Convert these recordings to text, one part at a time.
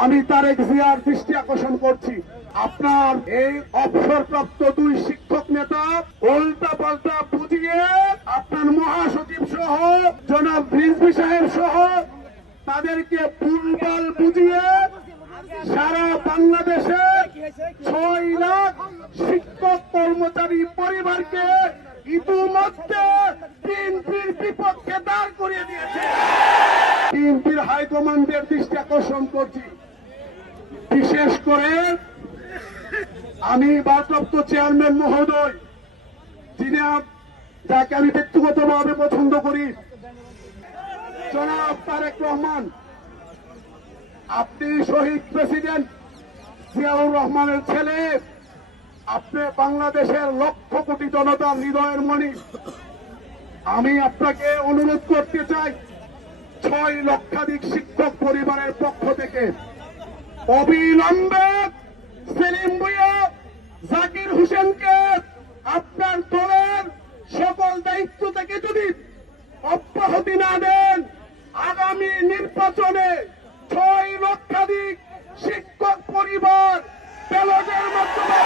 আমি তারেক জিয়ার দৃষ্টি আকর্ষণ করছি, আপনার এই অবসরপ্রাপ্ত দুই শিক্ষক নেতা উল্টা পাল্টা বুঝিয়ে আপনার মহাসচিব সহ জনাব রিজভী সাহেব সহ তাদেরকে ভুলভাল বুঝিয়ে সারা বাংলাদেশে ৬ লাখ শিক্ষক কর্মচারী পরিবারকে ইতিমধ্যে বিএনপির বিপক্ষে দাঁড় করিয়ে দিয়েছে। বিএনপির হাইকমান্ডের দৃষ্টি আকর্ষণ করছি, বিশেষ করে আমি ভারপ্রাপ্ত চেয়ারম্যান মহোদয়, যিনি যাকে আমি ব্যক্তিগতভাবে পছন্দ করি, জনাব তারেক রহমান, আপনি শহীদ প্রেসিডেন্ট জিয়াউর রহমানের ছেলে, আপনি বাংলাদেশের লক্ষ কোটি জনতার হৃদয়ের মণি। আমি আপনাকে অনুরোধ করতে চাই, ৬ লক্ষাধিক শিক্ষক পরিবারের পক্ষ থেকে অবিলম্বে সেলিম ভূঁইয়া, জাকির হোসেনকে আপনার দলের সকল দায়িত্ব থেকে যদি অব্যাহতি না দেন, আগামী নির্বাচনে ৬ লক্ষাধিক শিক্ষক পরিবার ব্যালটের মাধ্যমে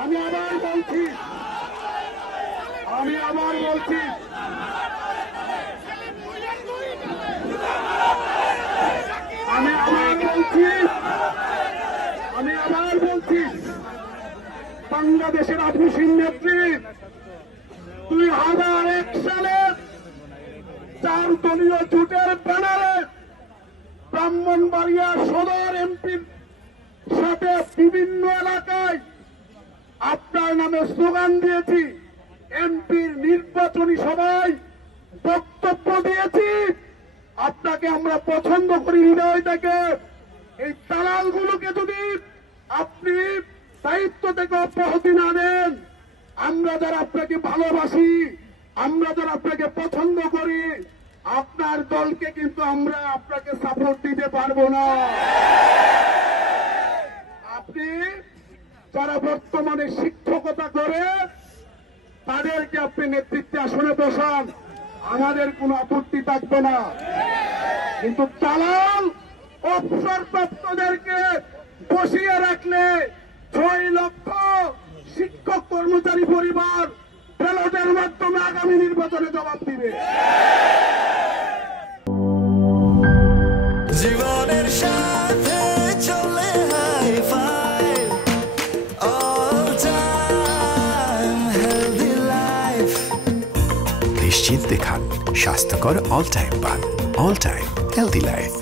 আমি আবার বলছি আমি আবার বলছি বাংলাদেশের আপুসীন নেত্রী ২০০১ সালে ৪ দলীয় জোটের ব্যানারে ব্রাহ্মণবাড়িয়া সদর এমপির সাথে বিভিন্ন এলাকায় আপনার নামে স্লোগান দিয়েছি, এমপির নির্বাচনী সভায় বক্তব্য দিয়েছি। আপনাকে আমরা পছন্দ করি হৃদয় থেকে। এই দালালগুলোকে যদি আপনি দায়িত্ব থেকে অব্যাহতি না দেন, আমরা যারা আপনাকে ভালোবাসি, আমরা যারা আপনাকে পছন্দ করি, আপনার দলকে কিন্তু আমরা আপনাকে সাপোর্ট দিতে পারবো না। আপনি যারা বর্তমানে শিক্ষকতা করে তাদেরকে আপনি নেতৃত্বে আসনে বসান, আমাদের কোনো আপত্তি থাকবে না। কিন্তু দালাল অবসরপ্রাপ্তদেরকে বসিয়ে রাখলে ৬ লক্ষ শিক্ষক কর্মচারী পরিবার ব্যালটের মাধ্যমে আগামী নির্বাচনে জবাব দিবে। জীবনের সাথে চলে hi-fi, all time healthy life। নিশ্চিন্তে খান স্বাস্থ্যকর অল টাইম পান, অল টাইম হেলদি লাইফ।